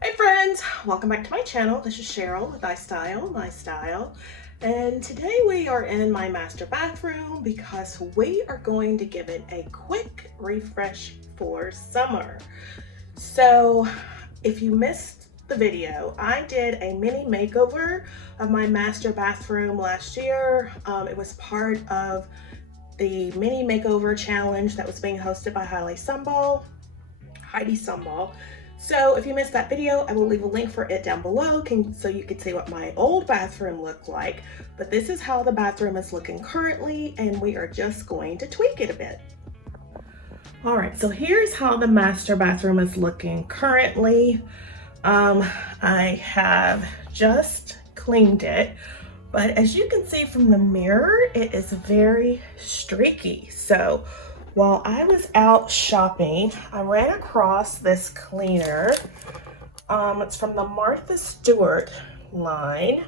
Hey friends, welcome back to my channel. This is Cheryl with iStyle, and today we are in my master bathroom because we are going to give it a quick refresh for summer. So if you missed the video, I did a mini makeover of my master bathroom last year. It was part of the mini makeover challenge that was being hosted by Heidi Sumball. So if you missed that video, I will leave a link for it down below so you can see what my old bathroom looked like. But this is how the bathroom is looking currently, and we are just going to tweak it a bit. All right, so here's how the master bathroom is looking currently. I have just cleaned it, but as you can see from the mirror, it is very streaky. So while I was out shopping, I ran across this cleaner. It's from the Martha Stewart line,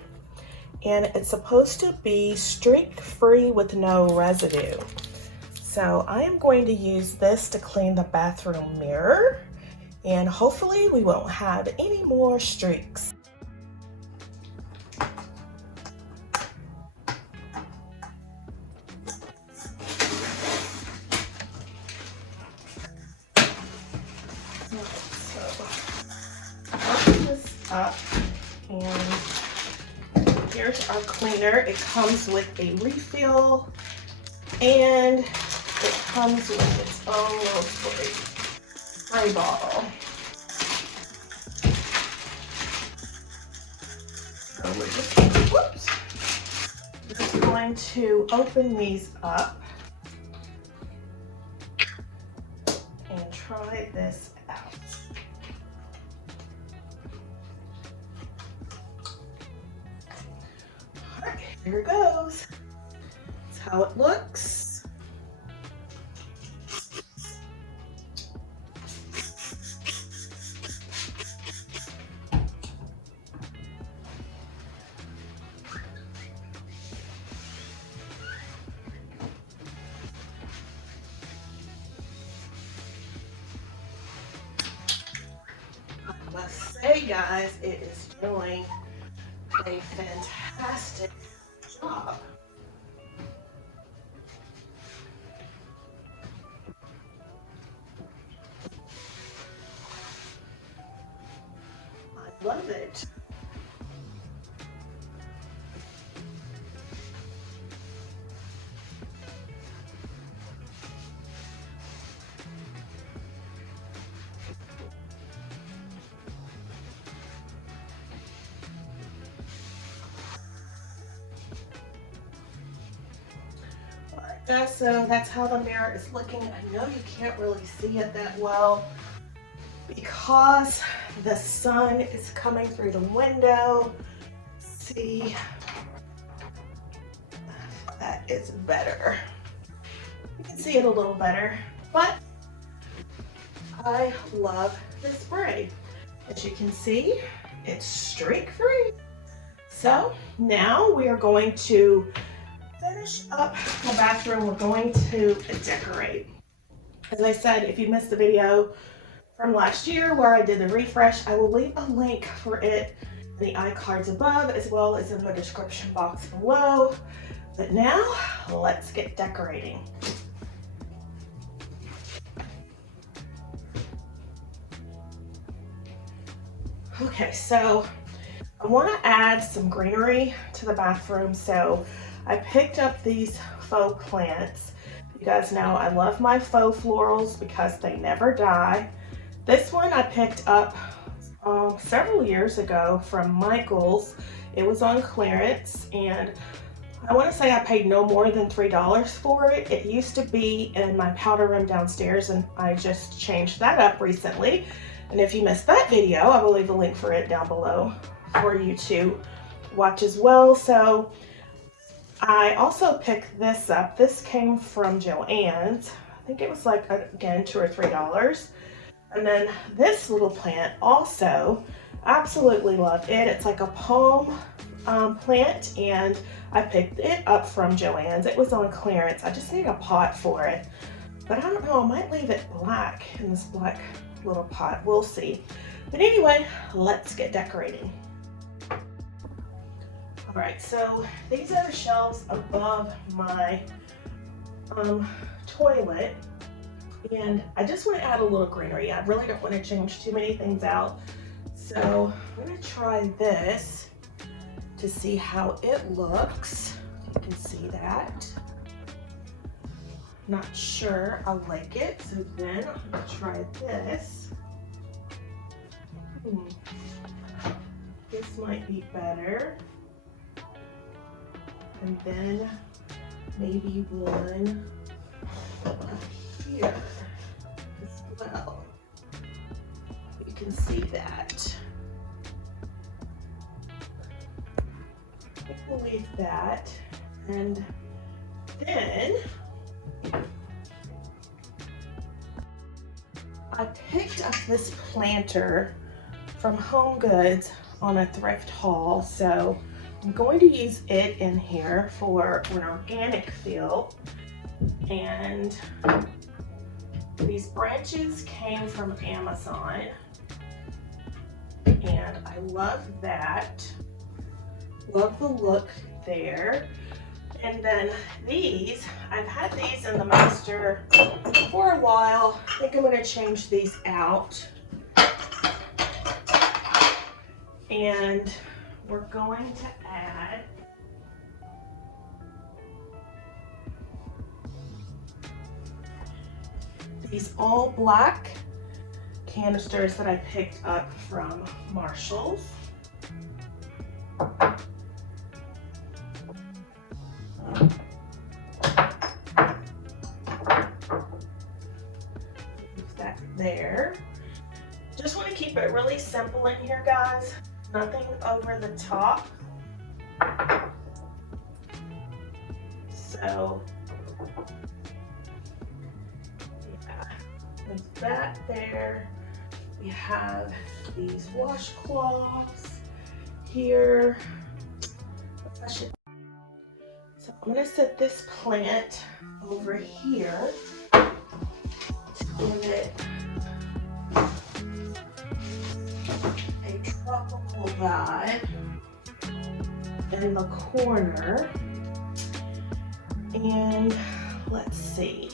and it's supposed to be streak-free with no residue. So I am going to use this to clean the bathroom mirror, and hopefully we won't have any more streaks. Up, and here's our cleaner. It comes with a refill, and it comes with its own little spray bottle. So we're just going to open these up and try this out. Here it goes. That's how it looks. I must say, guys, it is doing a fantastic job. I love it. So that's how the mirror is looking. I know you can't really see it that well because the sun is coming through the window. See, that is better. You can see it a little better, but I love the spray. As you can see, it's streak-free. So now we are going to finish up the bathroom. We're going to decorate. As I said, if you missed the video from last year where I did the refresh, I will leave a link for it in the iCards above as well as in the description box below. But now let's get decorating. Okay, so I want to add some greenery to the bathroom, so I picked up these faux plants. You guys know I love my faux florals because they never die. This one I picked up several years ago from Michael's. It was on clearance, and I want to say I paid no more than $3 for it. It used to be in my powder room downstairs, and I just changed that up recently. And if you missed that video, I will leave a link for it down below for you to watch as well. So I also picked this up. This came from Joann's. I think it was like, again, $2 or $3. And then this little plant also, absolutely love it. It's like a palm plant, and I picked it up from Joann's. It was on clearance. I just need a pot for it. But I don't know, I might leave it black in this black little pot. We'll see. But anyway, let's get decorating. All right, so these are the shelves above my toilet, and I just want to add a little greenery. I really don't want to change too many things out, so I'm going to try this to see how it looks. You can see that. Not sure I like it, so then I'm going to try this. This might be better. And then maybe one here as well. You can see that. I think we'll leave that. And then I picked up this planter from Home Goods on a thrift haul, so I'm going to use it in here for an organic feel. And these branches came from Amazon, and I love that. Love the look there. And then these, I've had these in the master for a while. I think I'm going to change these out. And we're going to add these all black canisters that I picked up from Marshall's. Use that there. Just want to keep it really simple in here, guys. Nothing over the top. So, yeah, there's that there. We have these washcloths here. So I'm gonna set this plant over here to give it a tropical vibe in the corner. And let's see.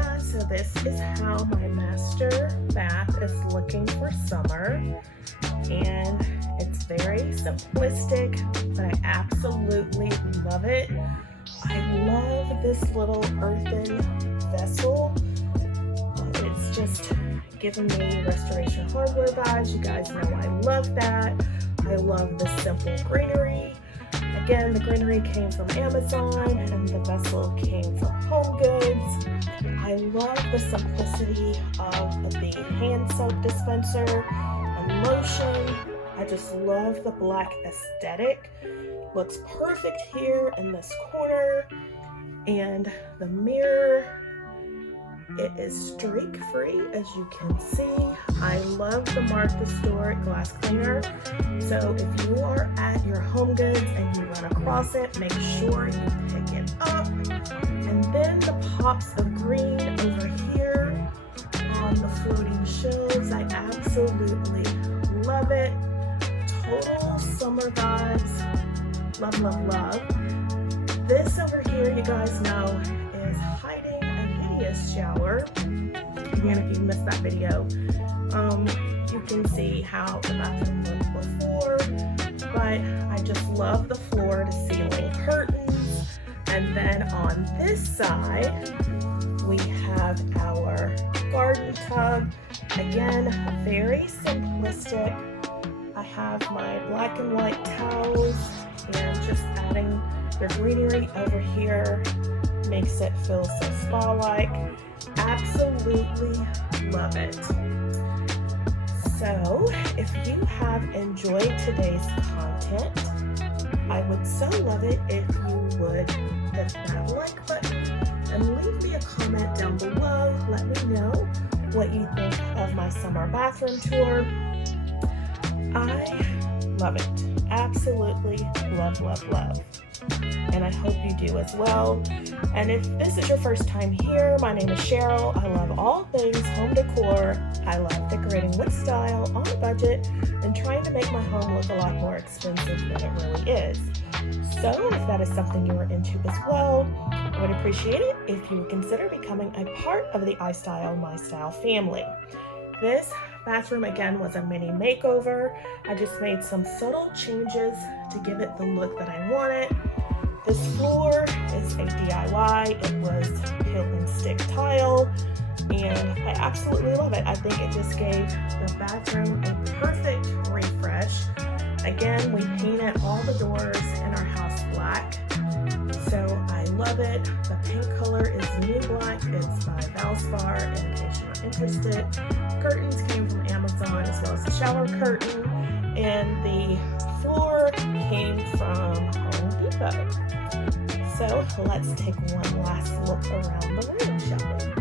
yeah, so this is how my master bath is looking for summer, and it's very simplistic, but I absolutely love it. I love this little earthen vessel. It's just giving me Restoration Hardware vibes. You guys know I love that. I love the simple greenery. Again, the greenery came from Amazon and the vessel came from Home Goods. I love the simplicity of the hand soap dispenser and lotion. I just love the black aesthetic. Looks perfect here in this corner. And the mirror, it is streak free, as you can see. I love the Mark the Store glass cleaner. So if you are at your Home Goods and you run across it, make sure you pick it up. And then the pops of green over here on the floating shelves. I absolutely love it. Total summer vibes. Love, love, love. This over here, you guys know, is hiding a hideous shower. Again, if you missed that video, you can see how the bathroom looked before, but I just love the floor to ceiling curtains. And then on this side, we have our garden tub. Again, very simplistic. I have my black and white towels, and just adding the greenery over here makes it feel so spa-like. Absolutely love it. So if you have enjoyed today's content, I would so love it if you would hit that like button and leave me a comment down below. Let me know what you think of my summer bathroom tour. I love it. Absolutely love, love, love. And I hope you do as well. And if this is your first time here, my name is Sheryl. I love all things home decor. I love decorating with style on a budget and trying to make my home look a lot more expensive than it really is. So if that is something you are into as well, I would appreciate it if you would consider becoming a part of the iStylEMYSTYLE family. This bathroom again was a mini makeover. I just made some subtle changes to give it the look that I wanted. This floor is a DIY. It was peel and stick tile, and I absolutely love it. I think it just gave the bathroom a perfect refresh. Again, we painted all the doors in our house black, so I love it. The paint color is New Black. It's by Valspar, in case you're interested. Curtains came from Amazon, as well as the shower curtain, and the floor came from Home Depot. So let's take one last look around the room, shall we?